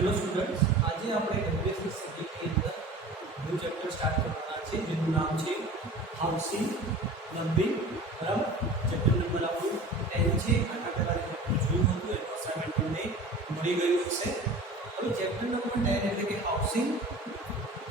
Hello students, आज આપણે ડબ્લ્યુએસએસ સબ્જેક્ટની અંદર ન્યૂ ચેપ્ટર સ્ટાર્ટ કરવાના છે જેનું નામ છે હાઉસિંગ પ્લમ્બિંગ. બરાબર, ચેપ્ટર નંબર આપણું 10 છે. આના પહેલા ચેપ્ટર જોયું હતું એનું અસાઇનમેન્ટ તમને મળી ગયું હશે. હવે ચેપ્ટર નંબર 10 એટલે કે હાઉસિંગ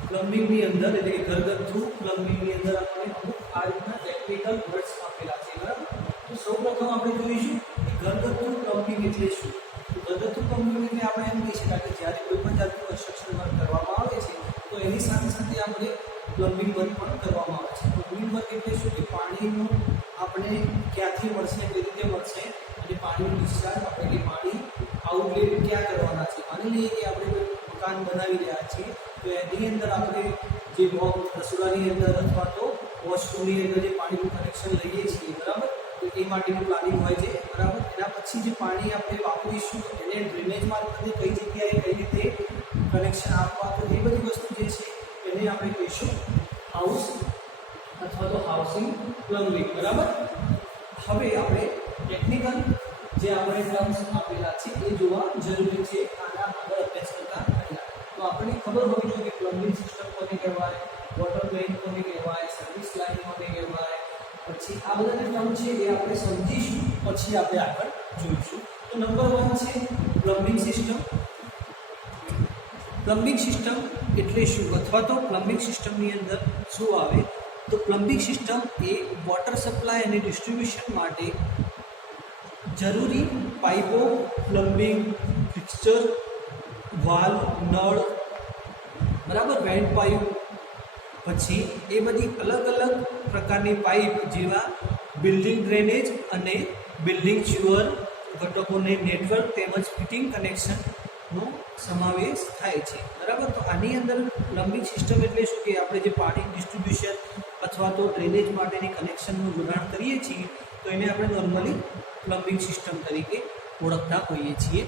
પ્લમ્બિંગની અંદર એટલે કે ઘરગથ્થુ પ્લમ્બિંગની અંદર આપણે અમુક આ રીતના ટેકનિકલ વર્ડ્સ આપેલા છે. બરાબર, તો સૌપ્રથમ આપણે જોઈશું કે ઘરગથ્થુ પ્લમ્બિંગ એટલે શું. ઘરગથ્થુ પ્લમ્બિંગ એટલે આપણે એમ કહી શકાય કે જ્યારે કોઈ પણ જાતનું કન્સ્ટ્રક્શન વર્ક કરવામાં આવે છે તો એની સાથે સાથે આપણે પ્લમ્બિંગ વર્ક પણ કરવામાં આવે છે. પ્લમ્બિંગ વર્ક એટલે શું કે પાણીનું આપણે ક્યાંથી મળશે, કઈ રીતે મળશે અને પાણીનું ડિસ્ચાર્જ આપણે કે પાણી આઉટલેટ ક્યાં કરવાના છે. માની લઈએ કે આપણે કોઈ મકાન બનાવી રહ્યા છીએ તો એની અંદર આપણે જે રસોડાની અંદર અથવા તો વોશરૂમની અંદર જે પાણીનું કનેક્શન લઈએ છીએ, બરાબર, તો એ માટેનું પ્લાનિંગ હોય છે. બરાબર, એના પછી જે પાણી આપણે વાપરીશું એને ડ્રેનેજ મારફતે કઈ જગ્યાએ કઈ રીતે કનેક્શન આપવા, તો એ બધી વસ્તુ જે છે એને આપણે કહીશું હાઉસ અથવા તો હાઉસિંગ પ્લમ્બિંગ. બરાબર, હવે આપણે ટેકનિકલ જે આપણે ટર્મ્સ આપેલા છે એ જોવા જરૂરી છે આના આગળ અભ્યાસ કરતા પહેલા. તો આપણને ખબર હોવી જોઈએ કે પ્લમ્બિંગ સિસ્ટમ કોને કહેવાય, વોટર મેઇન કોને કહેવાય, સર્વિસ લાઇન કોને કહેવાય. પછી આ બધા ટર્મ છે એ આપણે સમજીશું, પછી આપણે આગળ જોઈશું. તો નંબર 1 છે પ્લમ્બિંગ સિસ્ટમ. પ્લમ્બિંગ સિસ્ટમ એટલે શું અથવા તો પ્લમ્બિંગ સિસ્ટમની અંદર શું આવે, તો પ્લમ્બિંગ સિસ્ટમ એ વોટર સપ્લાય અને ડિસ્ટ્રીબ્યુશન માટે જરૂરી પાઇપો, પ્લમ્બિંગ ફિક્સચર, વાલ્વ, નળ, બરાબર, વેન્ટ પાઇપ, પછી એ બધી અલગ અલગ પ્રકારની પાઇપ જેવા બિલ્ડિંગ ડ્રેનેજ અને બિલ્ડિંગ ચ્યુઅર ઘટકોને નેટવર્ક તેમજ ફિટિંગ કનેક્શનનો સમાવેશ થાય છે. બરાબર, તો આની અંદર પ્લમ્બિંગ સિસ્ટમ એટલે શું કે આપણે જે પાણી ડિસ્ટ્રીબ્યુશન અથવા તો ડ્રેનેજ માટેની કનેક્શનનું જોડાણ કરીએ છીએ તો એને આપણે નોર્મલી પ્લમ્બિંગ સિસ્ટમ તરીકે ઓળખતા હોઈએ છીએ.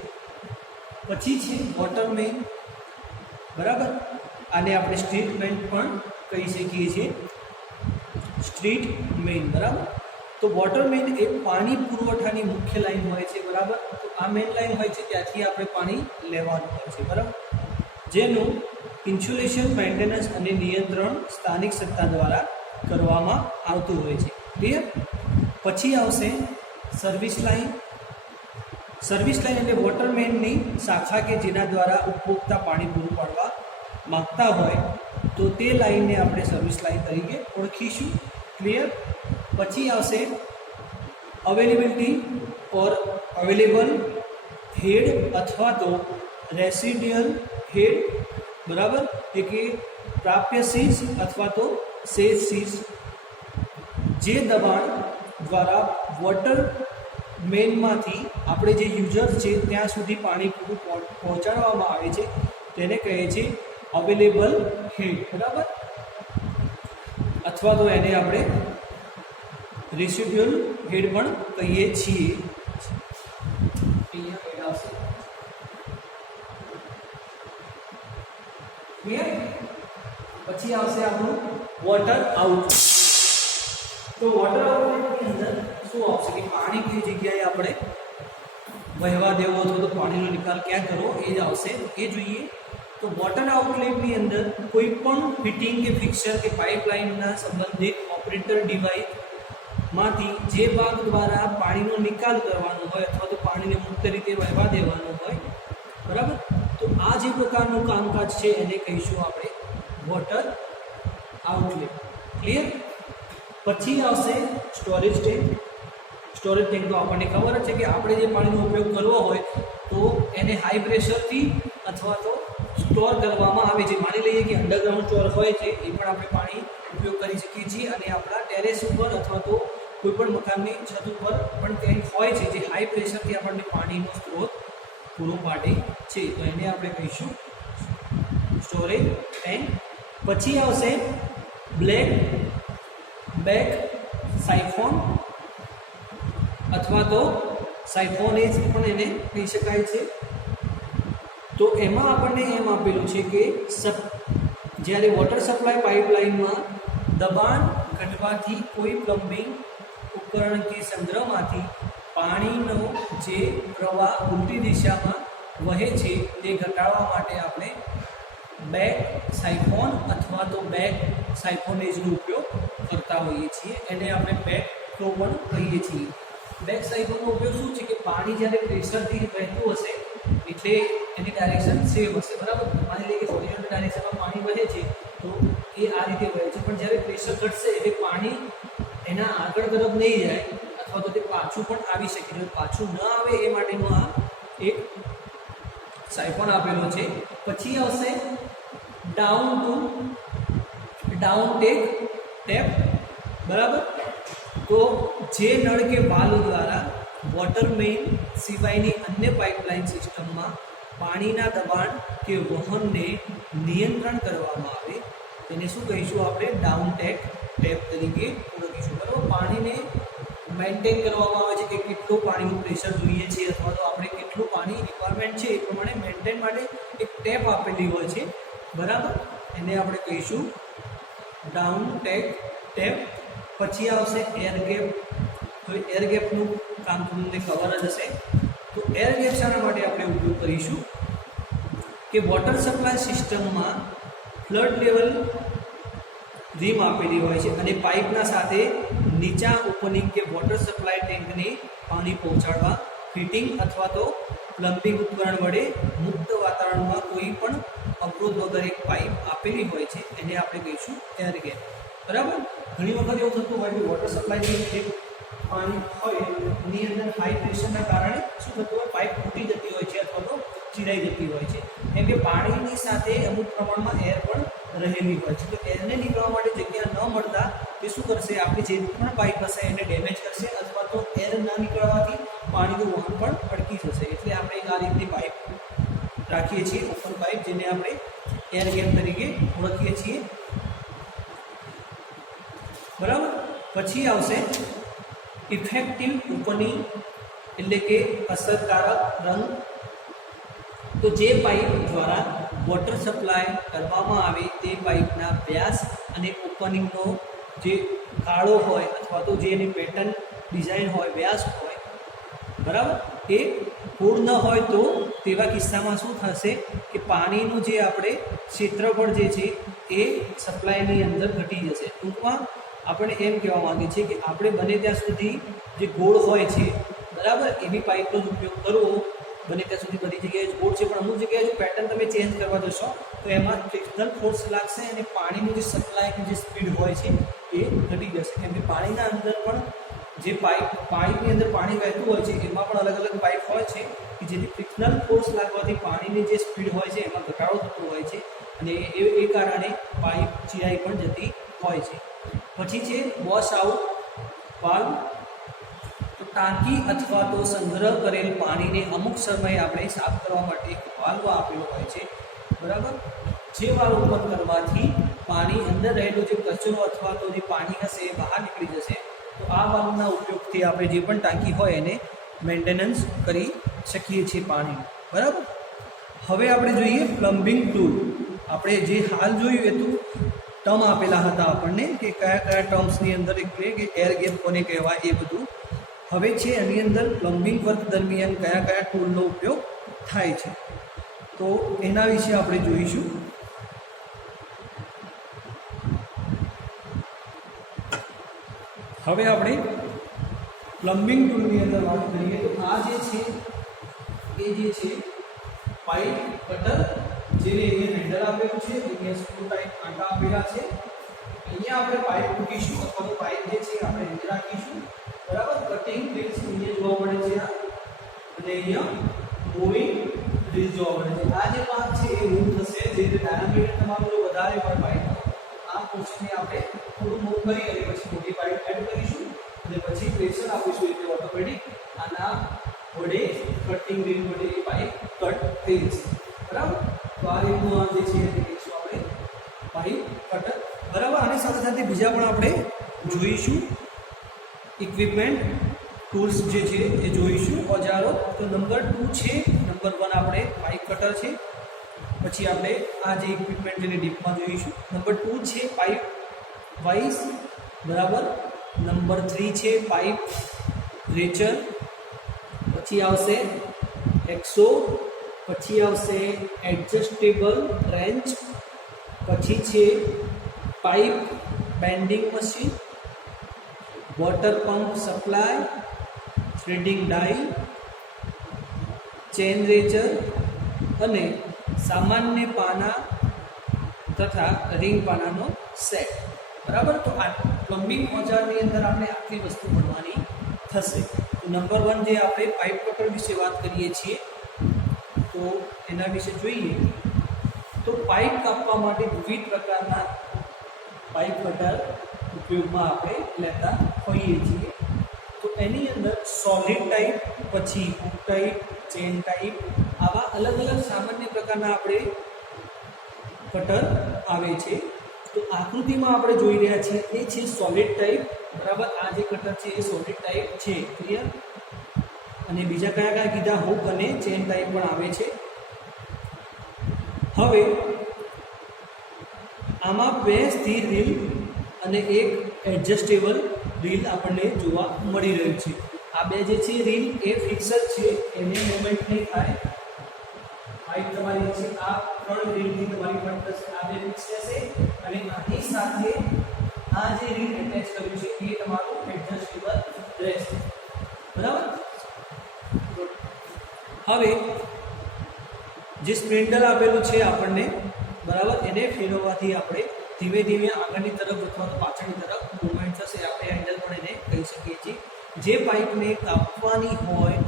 પછી છે વોટર મેઇન. બરાબર, આને આપણે સ્ટ્રીટ મેઇન પણ કહી શકીએ છીએ, સ્ટ્રીટ મેઇન. બરાબર, તો વોટર મેઇન એ પાણી પુરવઠાની મુખ્ય લાઈન હોય છે. બરાબર, તો આ મેઇન લાઈન હોય છે ત્યાંથી આપણે પાણી લેવાનું હોય છે. બરાબર, જેનું ઇન્સ્યુલેશન, મેન્ટેનન્સ અને નિયંત્રણ સ્થાનિક સત્તા દ્વારા કરવામાં આવતું હોય છે. ક્લિયર? પછી આવશે સર્વિસ લાઇન. સર્વિસ લાઇન એટલે વોટર મેઇનની શાખા કે જેના દ્વારા ઉપભોક્તા પાણી પૂરું પાડવા માગતા હોય તો તે લાઇનને આપણે સર્વિસ લાઇન તરીકે ઓળખીશું. ક્લિયર? પછી આવશે અવેલેબિલિટી ઓર અવેલેબલ હેડ અથવા તો રેસિડ્યુઅલ હેડ. બરાબર, એ કે પ્રાપ્ય શીર્ષ અથવા તો શેષ શીર્ષ જે દબાણ દ્વારા વોટર મેઇનમાંથી આપણે જે યુઝર છે ત્યાં સુધી પાણી પૂરું પહોંચાડવામાં આવે છે તેને કહે છે અવેલેબલ હેડ. બરાબર, અથવા તો એને આપણે રેસિડ્યુઅલ હેડ પણ કહીએ છીએ. અહીંયા હેડ આવશે. ક્લિયર? પછી આવશે આપણું વોટર આઉટ. તો વોટર આઉટલેટની અંદર શું આવશે કે પાણી કઈ જગ્યાએ આપણે વહેવા દેવો અથવા તો પાણીનો નિકાલ ક્યાં કરવો એ જ આવશે. એ જોઈએ તો વોટર આઉટલેટની અંદર કોઈ પણ ફિટિંગ કે ફિક્સર કે પાઇપલાઇનના સંબંધિત ઓપરેટર ડિવાઇસમાંથી જે ભાગ દ્વારા પાણીનો નિકાલ કરવાનો હોય અથવા તો પાણીને મુક્ત રીતે વહેવા દેવાનું હોય, બરાબર, તો આ જે પ્રકારનું કામકાજ છે એને કહીશું આપણે વોટર આઉટલેટ. ક્લિયર? પછી આવશે સ્ટોરેજ ટેન્ક. સ્ટોરેજ ટેન્ક તો આપણને ખબર જ છે કે આપણે જે પાણીનો ઉપયોગ કરવો હોય તો એને હાઈ પ્રેશરથી અથવા તો સ્ટોર કરવામાં આવે છે. માની લઈએ કે અંડરગ્રાઉન્ડ સ્ટોર હોય છે, એ પણ આપણે પાણી ઉપયોગ કરી શકીએ છીએ. અને આપણા ટેરેસ ઉપર અથવા તો કોઈપણ મકાનની છત ઉપર પણ ટેન્ક હોય છે જે હાઈ પ્રેશરથી આપણને પાણીનો સ્ત્રોત પૂરો પાડે છે, તો એને આપણે કહીશું સ્ટોરેજ ટેન્ક. પછી આવશે બ્લેક બેક સાઇફોન અથવા તો સાઇફોનેજ પણ એને કહી શકાય છે. તો એમાં આપણને એમ આપેલું છે કે જ્યારે વોટર સપ્લાય પાઇપલાઇનમાં દબાણ ઘટવાથી કોઈ પ્લમ્બિંગ ઉપકરણ કે સંગ્રહમાંથી પાણીનો જે પ્રવાહ ઉલટી દિશામાં વહે છે તે ઘટાડવા માટે આપણે બેક સાઇફોન અથવા તો બેક સાઇફોનેજનો ઉપયોગ કરતા હોઈએ છીએ. એને આપણે બેક ફ્લો પણ કહીએ છીએ. બેક સાઇફોનનો ઉપયોગ શું છે કે પાણી જ્યારે પ્રેશરથી વહેતું હશે એટલે એની ડાયરેક્શન સેમ હશે, બરાબર. માની લઈએ કે હોરિઝોન્ટલ ડાયરેક્શનમાં પાણી વહે છે તો એ આ રીતે વહે છે, પણ જ્યારે પ્રેશર ઘટશે એટલે પાણી એના આગળ તરફ નહીં જાય અથવા તો તે પાછું પણ આવી શકે. જો પાછું ન આવે એ માટેનો આ એક સાઇફોન આપેલો છે. પછી આવશે ડાઉન ટેપ, બરાબર. તો જે નળ કે વાલ્વ દ્વારા વોટર મેઇન સિવાયની અન્ય પાઇપલાઇન સિસ્ટમમાં પાણીના દબાણ કે વહનને નિયંત્રણ કરવામાં આવે તેને શું કહીશું આપણે? ડાઉન ટેપ તરીકે ઓળખીશું, બરાબર. પાણીને મેન્ટેન કરવામાં આવે છે કે કેટલું પાણીનું પ્રેશર જોઈએ છે અથવા તો આપણે કેટલું પાણી રિક્વાયરમેન્ટ છે એ પ્રમાણે મેન્ટેન માટે એક ટેપ આપેલી હોય છે, બરાબર. એને આપણે કહીશું ડાઉન ટેપ. પછી આવશે એર ગેપ. તો એર ગેપનું કામ તમને ખબર જ હશે. તો એર ગેપ શાના માટે આપણે ઉપયોગ કરીશું કે વોટર સપ્લાય સિસ્ટમમાં ફ્લડ લેવલ રીમ આપેલી હોય છે અને પાઇપના સાથે નીચા ઓપનિંગ કે વોટર સપ્લાય ટેન્કને પાણી પહોંચાડવા ફિટિંગ અથવા તો પ્લમ્બિંગ ઉપકરણ વડે મુક્ત વાતાવરણમાં કોઈ પણ અવરોધ વગર એક પાઇપ આપેલી હોય છે એને આપણે કહીશું એર ગેપ, બરાબર. ઘણી વખત એવું થતું હોય કે વોટર સપ્લાયની જે પાણી હોય એની અંદર હાઈ પ્રેશરના કારણે શું થતું હોય પાઇપ તૂટી જતી હોય છે અથવા તો ચીરાઈ જતી હોય છે, કેમ કે પાણીની સાથે અમુક પ્રમાણમાં એર પણ રહેલી હોય છે. તો એરને નીકળવા માટે જગ્યા ન મળતા તે શું કરશે? આપણી જે પણ પાઇપ હશે એને ડેમેજ કરશે અથવા તો એર ન નીકળવાથી પાણીનું વહન પણ અટકી જશે. એટલે આપણે એક આ રીતની પાઇપ રાખીએ છીએ, ઓપન પાઇપ, જેને આપણે એર ગેપ તરીકે ઓળખીએ છીએ, બરાબર. પછી આવશે ઇફેક્ટિવ ઓપનિંગ એટલે કે અસરકારક રંગ. તો જે પાઇપ દ્વારા વોટર સપ્લાય કરવામાં આવે તે પાઇપના વ્યાસ અને ઓપનિંગનો જે ગાળો હોય અથવા તો જે એની પેટર્ન ડિઝાઇન હોય, વ્યાસ હોય, બરાબર, એ પૂર્ણ હોય તો તેવા કિસ્સામાં શું થશે કે પાણીનું જે આપણે ક્ષેત્રફળ જે છે એ સપ્લાયની અંદર ઘટી જશે. ટૂંકમાં આપણે એમ કહેવા માંગીએ છીએ કે આપણે બને ત્યાં સુધી જે ગોળ હોય છે, બરાબર, એવી પાઇપનો જ ઉપયોગ કરવો. બને ત્યાં સુધી બધી જગ્યાએ જ ગોળ છે, પણ અમુક જગ્યાએ જો પેટર્ન તમે ચેન્જ કરવા જશો તો એમાં ફ્રિક્શનલ ફોર્સ લાગશે અને પાણીનું જે સપ્લાયની જે સ્પીડ હોય છે એ ઘટી જશે, કેમ કે પાણીના અંદર પણ જે પાઇપની અંદર પાણી વહેતું હોય છે એમાં પણ અલગ અલગ પાઇપ હોય છે કે જેથી ફ્રિક્શનલ ફોર્સ લાગવાથી પાણીની જે સ્પીડ હોય છે એમાં ઘટાડો થતો હોય છે અને એ કારણે પાઇપ ચીરાઈ પણ જતી હોય છે. પછી છે વોશ આઉટ વાલ્વ. તો ટાંકી અથવા તો સંગ્રહ કરેલ પાણીને અમુક સમયે આપણે સાફ કરવા માટે એક વાલ્વ આપેલો હોય છે, બરાબર. જે વાલ્વ ઓપન કરવાથી પાણી અંદર રહેલો જે કચરો અથવા તો જે પાણી હશે એ બહાર નીકળી જશે. તો આ વાલ્વના ઉપયોગથી આપણે જે પણ ટાંકી હોય એને મેન્ટેનન્સ કરી શકીએ છીએ પાણીનું, બરાબર. હવે આપણે જોઈએ પ્લમ્બિંગ ટૂલ. આપણે જે હાલ જોયું એ તો ટર્મ આપેલા હતા આપણને કે કયા કયા ટર્મ્સની અંદર એટલે કે એર ગેપ કોને કહેવાય એ બધું. હવે છે એની અંદર પ્લમ્બિંગ વર્ક દરમિયાન કયા કયા ટૂલનો ઉપયોગ થાય છે તો એના વિશે આપણે જોઈશું. હવે આપણે પ્લમ્બિંગ ટૂલની અંદર વાત કરીએ તો આ જે છે એ જે છે પાઇપ કટર, જેને અહીંયા હેન્ડલ આપેલું છે, અહીંયા સ્ક્રૂ ટાઈપ કાંટા આપેલા છે. અહીંયા આપણે પાઇપ મૂકીશું અથવા તો પાઇપ જે છે આપણે અંદર રાખીશું, બરાબર. કટિંગ રીલ્સ અહીંયા જોવા મળે છે અને અહીંયા મૂવિંગ રીલ્સ જોવા મળે છે. આ જે ભાગ છે એ મૂવ થશે, જે ડાયામીટર તમારું જો વધારે હોય પાઇપ આ પોર્શનને આપણે થોડું મૂવ કરી અને પછી મોટી પાઇપ એડ કરીશું અને પછી પ્રેશર આપીશું એટલે ઓટોમેટિક આના વડે કટિંગ રીલ વડે એ પાઇપ કટ થઈ જશે, બરાબર. તો આ રીતનું આ જે છે એને કહીશું આપણે પાઇપ કટર, બરાબર. આની સાથે સાથે બીજા પણ આપણે જોઈશું ઇક્વિપમેન્ટ ટૂલ્સ જે છે એ જોઈશું, ઓજારો. તો નંબર 2 છે, નંબર 1 આપણે પાઇપ કટર છે. પછી આપણે આ જે ઇક્વિપમેન્ટ જેને ડીપમાં જોઈશું. નંબર 2 છે પાઇપ વાઇઝ, બરાબર. નંબર 3 છે પાઇપ રેચર. પછી આવશે એક્સો પછી આવશે એડજસ્ટેબલ રેન્ચ, પછી છે pipe bending machine, water pump supply, threading die, chain ratchet અને સામાન્ય પાના તથા રિંગ પાનાનો સેટ. બરાબર. તો આ પ્લમ્બિંગ ઓજારની અંદર આપણે આટલી વસ્તુ ભણવાની થશે. તો નંબર 1 જે આપણે પાઇપ કટર વિશે વાત કરીએ છીએ, તો એના વિશે જોઈએ તો પાઇપ કાપવા માટે વિવિધ પ્રકારના પાઇપ કટર ઉપયોગમાં આપણે લેતા હોઈએ છીએ. તો એની અંદર સોલિડ ટાઈપ, પછી હુક ટાઈપ, ચેન ટાઈપ, આવા અલગ અલગ સામાન્ય પ્રકારના આપણે કટર આવે છે. તો આકૃતિમાં આપણે જોઈ રહ્યા છીએ એ છે સોલિડ ટાઈપ. બરાબર. આ જે કટર છે એ સોલિડ ટાઈપ છે. ક્લિયર. અને બીજા કયા કયા કીધા? હુક અને ચેન ટાઈપ પણ આવે છે. હવે આમાં 2 સ્થિર રીલ અને એક એડજસ્ટેબલ રીલ આપણને જોવા મળી રહ્યું છે. આ 2 જે છે રીલ એ ફિક્સ જ છે, એને મૂવમેન્ટ નહીં થાય. હાઈટ તમારી છે આ 3 રીલથી તમારી પણ થશે. આ 2 ફિક્સ રહેશે અને આની સાથે આ જે રીલ એટેચ કર્યું છે એ તમારું એડજસ્ટેબલ રહેશે. બરાબર. હવે જે સ્પિન્ડલ આપેલું છે આપણને, બરાબર, એને ફેરવવાથી આપણે ધીમે ધીમે આગળની તરફ અથવા તો પાછળની તરફ મૂવમેન્ટ થશે. આપણે હેન્ડલ પણ એને કહી શકીએ છીએ. જે પાઇપને કાપવાની હોય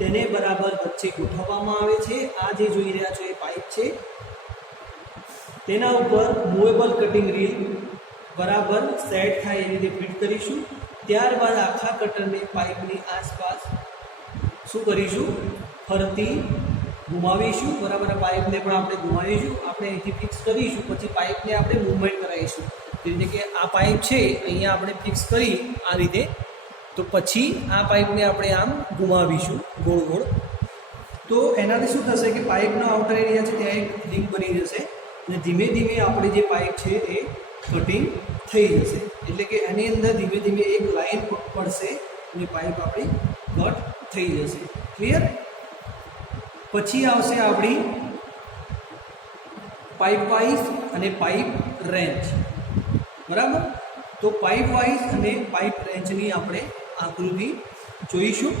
તેને બરાબર વચ્ચે ગોઠવવામાં આવે છે. આ જે જોઈ રહ્યા છો એ પાઇપ છે, તેના ઉપર મૂવેબલ કટિંગ રીલ બરાબર સેટ થાય એ રીતે ફિટ કરીશું. ત્યારબાદ આખા કટરને પાઇપની આસપાસ શું કરીશું? ફરતી ઘુમાવીશું. બરાબર. પાઇપને પણ આપણે ઘુમાવીશું. આપણે અહીંથી ફિક્સ કરીશું, પછી પાઇપને આપણે મૂવમેન્ટ કરાવીશું. જે રીતે કે આ પાઇપ છે અહીંયા આપણે ફિક્સ કરી આ રીતે, તો પછી આ પાઇપને આપણે આમ ઘુમાવીશું ગોળ ગોળ. તો એનાથી શું થશે કે પાઇપનો આઉટર એરિયા છે ત્યાં એક રિંગ બની જશે અને ધીમે ધીમે આપણે જે પાઇપ છે એ કટિંગ થઈ જશે. એટલે કે એની અંદર ધીમે ધીમે એક લાઈન પડશે અને પાઇપ આપણી કટ થઈ જશે. ક્લિયર. પછી આવશે આપણી પાઇપ વાઇઝ અને પાઇપ રેન્ચ. બરાબર. તો પાઇપ વાઇઝ અને પાઇપ રેન્ચની આપણે આકૃતિ જોઈશું.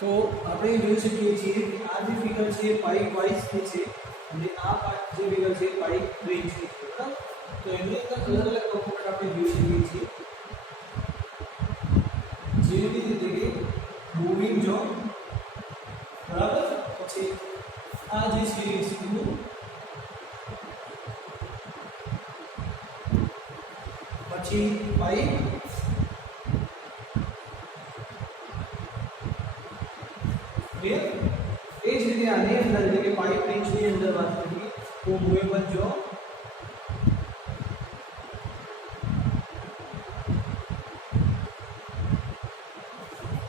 તો આપણે જોઈ શકીએ છીએ કે આ જે ફિગર છે પાઇપ વાઇઝ ની છે અને આ જે ફિગર છે પાઇપ રેન્ચ ની છે. બરાબર. તો એની અંદર અલગ અલગ કમ્પોનન્ટ આપણે જોઈ શકીએ છીએ, જેવી રીતે કે મૂવિંગ જોબ. બરાબર. પછી આ જે છે સ્ક્રૂ, પછી પાઇપ, ક્લિયર. એ જ રીતે આની અંદર એટલે કે પાઇપ રેન્ચની અંદર વાત કરીએ તો મૂવેબલ જોબ,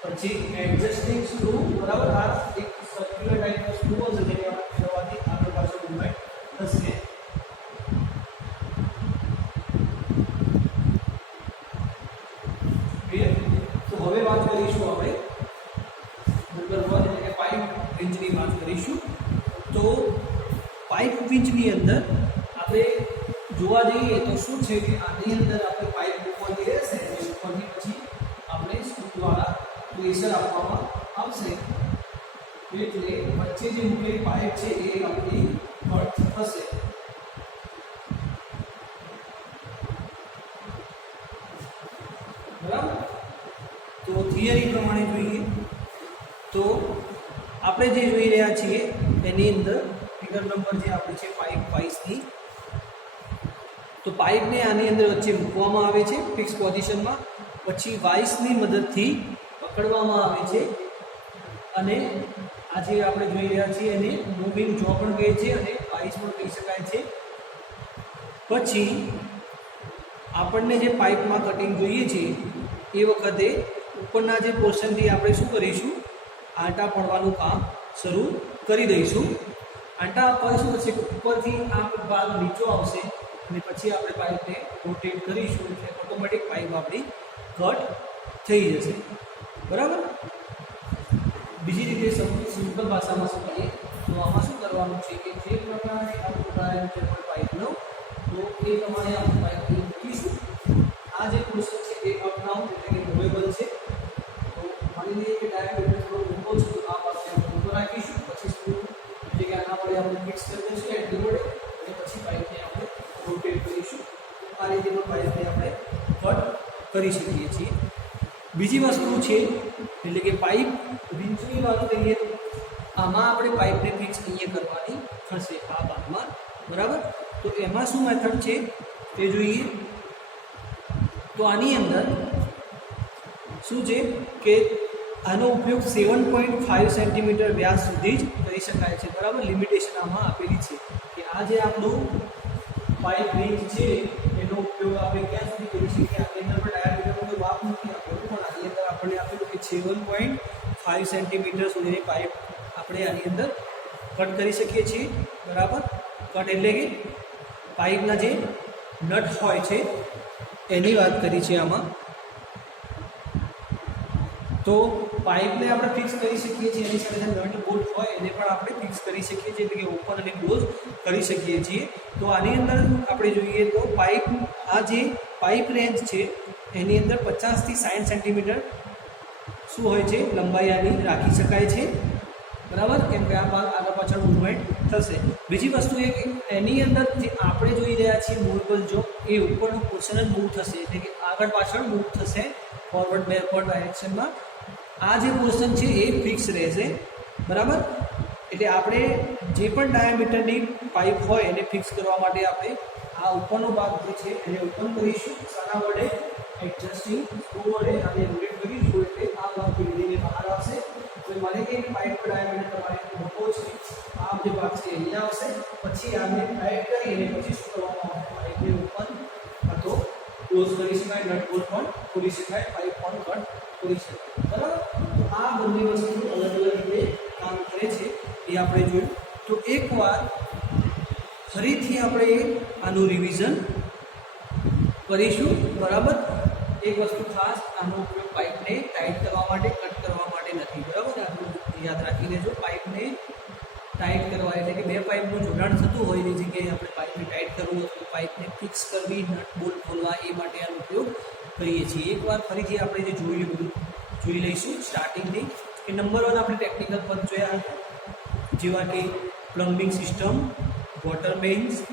પછી એડજસ્ટિંગ સ્ક્રૂ. બરાબર. આ એક સર્ક્યુલર ટાઈપનો સ્ક્રૂ હશે જેને આપણે ફેરવવાથી આગળ પાછળ મૂવમેન્ટ થશે. તો હવે વાત કરીશું આપણે નંબર 1 એટલે કે પાઇપ પિંચની વાત કરીશું. તો પાઇપ પિંચની અંદર આપણે જોવા જઈએ તો શું છે કે આની અંદર આપણે પાઇપ મૂકવાની રહેશે અને ઉપરથી પછી આપણે સ્ક્રૂ દ્વારા પ્રેશર આપવામાં આવશે એટલે વચ્ચે જે મૂકેલી પાઇપ છે એ આપણી કટ થશે. બરાબર. તો થિયરી પ્રમાણે જોઈએ તો આપણે જે જોઈ રહ્યા છીએ એની અંદર ફિગર નંબર જે આપણે છે પાઇપ વાઇઝની, તો પાઇપને આની અંદર વચ્ચે મૂકવામાં આવે છે ફિક્સ પોઝિશનમાં. પછી વાઇસની મદદથી પકડવામાં આવે છે અને આ જે આપણે જોઈ રહ્યા છીએ એને મૂવિંગ જો પણ કહે છે અને વાઇસ પણ કહી શકાય છે. પછી આપણને જે પાઇપમાં કટિંગ જોઈએ છે એ વખતે ઉપરના જે પોર્શનથી આપણે શું કરીશું? આંટા પડવાનું કામ શરૂ કરી દઈશું. આંટા આપવા શું થશે કે ઉપરથી આ ભાગ નીચો આવશે અને પછી આપણે પાઇપને રોટેટ કરીશું એટલે ઓટોમેટિક પાઇપ આપણી કટ થઈ જશે. બરાબર. બીજી રીતે સિમ્પલ ભાષામાં શું કહીએ તો આમાં શું કરવાનું છે કે જે પ્રકારે આખું ડાયામીટર પણ પાઇપનો તો એ પ્રમાણે આપણે પાઇપ મૂકીશું. આ જે પોર્શન છે એ અપડાઉન એટલે કે મૂવેબલ છે. તો માની લઈએ કે ડાયામીટર થોડો ઊંચો છે તો આ પાસે આપણે ઊંચો રાખીશું, પછી સ્ક્રૂ એટલે કે આના વડે આપણે ફિક્સ કરી દઈશું એન્ટી વડે, અને પછી પાઇપને આપણે રોટેટ કરીશું. આ રીતે પણ પાઇપને આપણે કટ કરી શકીએ છીએ. બીજી વસ્તુ છે એટલે કે પાઇપ રિંચની વાત કરીએ તો આમાં આપણે પાઇપને ફિક્સ અહીંયા કરવાની થશે આ ભાગમાં. બરાબર. તો એમાં શું મેથડ છે તે જોઈએ. તો આની અંદર શું છે કે આનો ઉપયોગ 7.5 સેન્ટીમીટર વ્યાસ સુધી જ કરી શકાય છે. બરાબર. લિમિટેશન આમાં આપેલી છે કે આ જે આપણું પાઇપ રેન્જ છે એનો ઉપયોગ આપણે ક્યાં સુધી કરી શકીએ. આની અંદર પણ ડાયામીટરનો કોઈ માપ નથી આપેલું, પણ આની અંદર આપણને આપેલું કે 7.5 સેન્ટીમીટર સુધીની પાઇપ આપણે આની અંદર કટ કરી શકીએ છીએ. બરાબર. કટ એટલે કે પાઇપના જે નટ હોય છે એની વાત કરી છે આમાં. તો પાઇપને આપણે ફિક્સ કરી શકીએ છીએ, એની સાથે નટ બોલ્ટ હોય એને પણ આપણે ફિક્સ કરી શકીએ છીએ, એટલે કે ઓપન અને ક્લોઝ કરી શકીએ છીએ. તો આની અંદર આપણે જોઈએ તો પાઇપ આ જે પાઇપ રેન્જ છે એની અંદર 50 થી 60 સેન્ટીમીટર શું હોય છે લંબાઈ આની રાખી શકાય છે. બરાબર. કેમ કે આ ભાગ આગળ પાછળ મૂવમેન્ટ થશે. બીજી વસ્તુ એ કે એની અંદર જે આપણે જોઈ રહ્યા છીએ મૂવેબલ જો એ ઉપરનું પોર્શન જ મૂવ થશે, એટલે કે આગળ પાછળ મૂવ થશે ફોરવર્ડ બેકવર્ડ ડાયરેક્શનમાં. આ જે પોર્શન છે એ ફિક્સ રહેશે. બરાબર. એટલે આપણે જે પણ ડાયામીટરની પાઇપ હોય એને ફિક્સ કરવા માટે આપણે આ ઉપરનો ભાગ જે છે એને ઓપન કરીશું, સાના વડે એડજસ્ટિંગ સ્ક્રૂ વડે આને રોટેટ કરીશું એટલે આ ભાગ ધીરે ધીરે બહાર આવશે. તો માની કે પાઇપનો ડાયામીટર તમારે મોટો છે, આ જે ભાગ છે અહીંયા આવશે, પછી આને ટાઈટ કરીને પછી શું કરવામાં આવશે પાઇપને ઓપન અથવા ક્લોઝ કરી શકાય, નટ બોલ્ટ પણ ખોલી શકાય, પાઇપ પણ કટ કરી શકાય. બરાબર. તો આ બંને વસ્તુ અલગ અલગ રીતે કામ કરે છે એ આપણે જોયું. તો એકવાર ફરીથી આપણે આનું રિવિઝન કરીશું. બરાબર. એક વસ્તુ ખાસ, આનો ઉપયોગ પાઇપને ટાઈટ કરવા માટે કટ કરવા માટે નથી. બરાબર. આટલું યાદ રાખી લેજો. પાઇપને ટાઈટ કરવા એટલે કે બે પાઇપનું જોડાણ થતું હોય એની જગ્યાએ આપણે પાઇપને ટાઈટ કરવું અથવા પાઇપને ફિક્સ કરવી, નટ બોલ્ટ ખોલવા એ માટે આનો ઉપયોગ કરીએ છીએ. એકવાર ફરીથી આપણે જે જોયું બધું જોઈ લઈશું સ્ટાર્ટિંગથી. કે નંબર 1 આપણે ટેકનિકલ પદ જોયા જેવા કે plumbing system, water mains,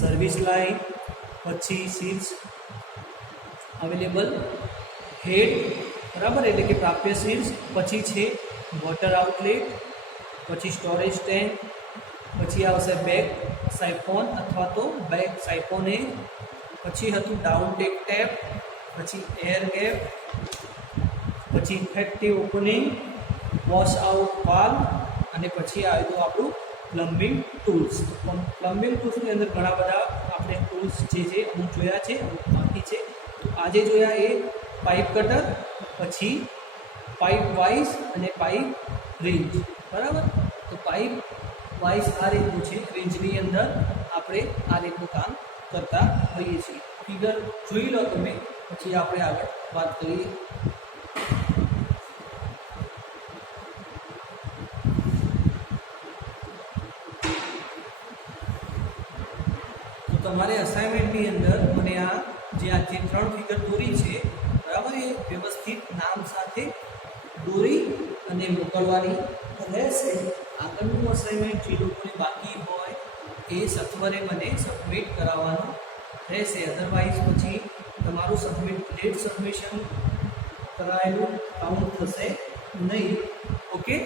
service line, પછી સીલ્સ અવેલેબલ, હેડ. બરાબર. એટલે કે પ્રાપ્ય સીલ્સ, પછી છે વોટર આઉટલેટ, પછી સ્ટોરેજ ટેન્ક, પછી આવશે બેક સાઇફોન અથવા તો બેક સાઇફોને, પછી હતું ડાઉન ટેક ટેપ, પછી એર ગેપ, પછી effective opening, wash out valve, અને પછી આવ્યું આપણું પ્લમ્બિંગ ટૂલ્સ. પ્લમ્બિંગ ટૂલ્સની અંદર ઘણા બધા આપણે ટૂલ્સ જે છે અમુક જોયા છે, અમુક બાકી છે. તો આજે જોયા એ પાઇપ કટર, પછી પાઇપ વાઇઝ અને પાઇપ રેન્જ. બરાબર. તો પાઇપ વાઇઝ આ રીતનું છે, રેન્જની અંદર આપણે આ રીતનું કામ કરતા હોઈએ છીએ. ફિગર જોઈ લો તમે, પછી આપણે આગળ વાત કરીએ. તમારે અસાઇનમેન્ટની અંદર મને આ જે 3 ફિગર દોરી છે બરાબર એ વ્યવસ્થિત નામ સાથે દોરી અને મોકલવાની રહેશે. આગળનું અસાઇનમેન્ટ જે લોકોને બાકી હોય એ સત્વરે મને સબમિટ કરાવવાનું રહેશે. અધરવાઇઝ પછી તમારું લેટ સબમિશન કરાયેલું કાઉન્ટ થશે નહીં. ઓકે.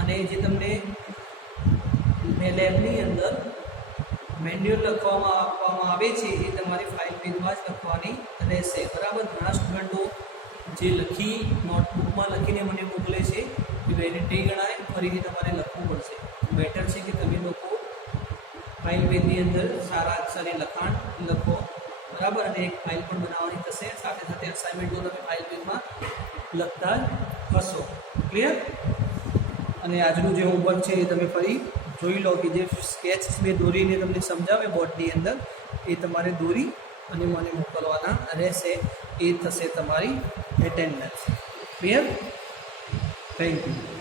અને જે તમને લેબની અંદર મેન્યુઅલ લખવામાં આપવામાં આવે છે એ તમારી ફાઇલ પેજમાં જ લખવાની રહેશે. બરાબર. ઘણા સ્ટુડન્ટો જે લખી નોટબુકમાં લખીને મને મોકલે છે એ વેલિડિટી ગણાય, ફરીથી તમારે લખવું પડશે. બેટર છે કે તમે લોકો ફાઇલ પેજની અંદર સારા અક્ષરે લખાણ લખો. બરાબર. અને એક ફાઇલ પણ બનાવવાની થશે, સાથે સાથે અસાઇનમેન્ટો તમે ફાઇલ પેજમાં લખતા જ હશો. ક્લિયર. અને આજનું જે હોમવર્ક છે એ તમે ફરી જોઈ લો કે જે સ્કેચ મેં દોરીને તમને સમજાવે બોર્ડની અંદર એ તમારે દોરી અને મને મોકલવાના રહેશે. એ થશે તમારી એટેન્ડન્સ. ક્લિયર? Thank you.